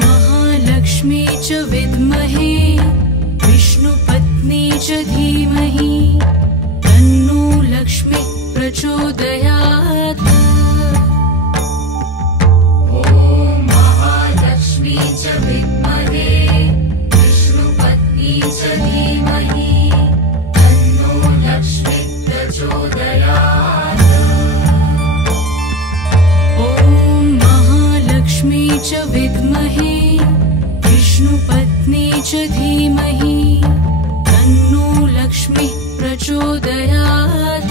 महालक्ष्मी च विद्महे विष्णुपत्नी च धीमहि तन्नो लक्ष्मी प्रचोदयात्। महालक्ष्मी च विद्महे विष्णुपत्नी च धीमहि तन्नो लक्ष्मी प्रचोदयात्। महालक्ष्मी च विद्महे विष्णुपत्नी च धीमहि तन्नो लक्ष्मी प्रचोदयात्।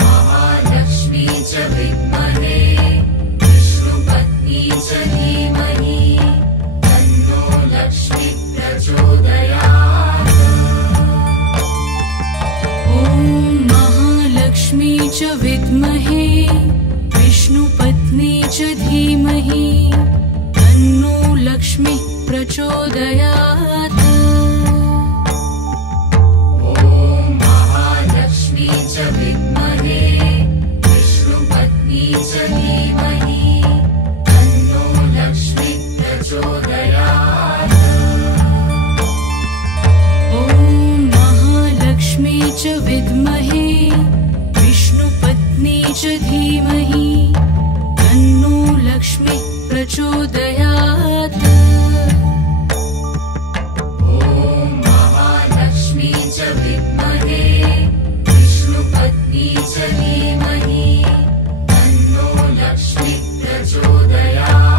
महालक्ष्मी च विद्महे विष्णुपत्नी च धीमहि तन्नो लक्ष्मी प्रचोदयात्। महालक्ष्मी च विद्महे विष्णुपत्नी च धीमहि तन्नो लक्ष्मी प्रचोदयात्। महालक्ष्मी च विद्महे विष्णुपत्नी च धीमहि तन्नो लक्ष्मी प्रचोदयात्। महालक्ष्मी च विद्महे विष्णुपत्नी च धीमहि तन्नो लक्ष्मी प्रचोदयात्। महालक्ष्मी च विद्महे विष्णुपत्नी च धीमहि तन्नो लक्ष्मी प्रचोदयात्।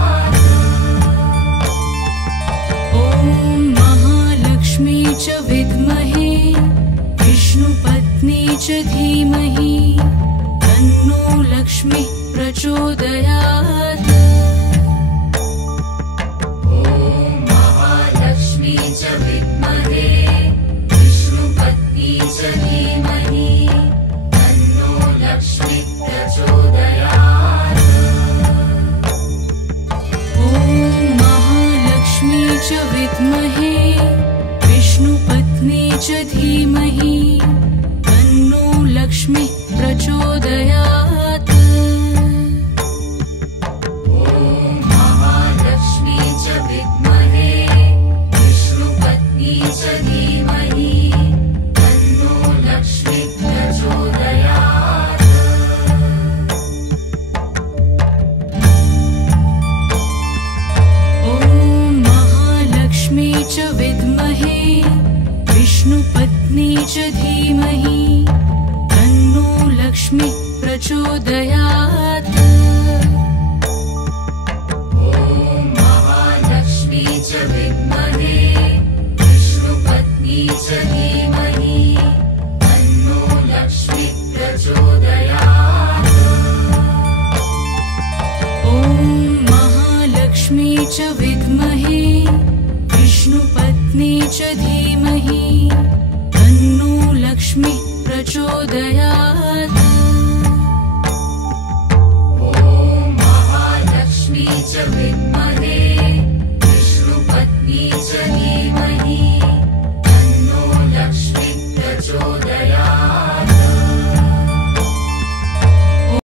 महालक्ष्मी च विद्महे विष्णुपत्नी च धीमहि तन्नो लक्ष्मी प्रचोदयात्। महालक्ष्मी च विद्महे विष्णुपत्नी च धीमहि तन्नो लक्ष्मी प्रचोदयात्। महालक्ष्मी च विद्महे विष्णुपत्नी च धीमहि तन्नो लक्ष्मी प्रचोदयात्। महालक्ष्मी च विद्महे विष्णुपत्नी च धीमहि तन्नो लक्ष्मी प्रचोदयात्। महालक्ष्मी च विद्महे विष्णुपत्नी च धीमहि तन्नो लक्ष्मी प्रचोदयात्। महालक्ष्मी च विद्महे विष्णुपत्नी च धीमहि तन्नो लक्ष्मी प्रचोदयात्। महालक्ष्मी च विद्महे विष्णुपत्नी च धीमहि तन्नो लक्ष्मी प्रचोदयात्। महालक्ष्मी च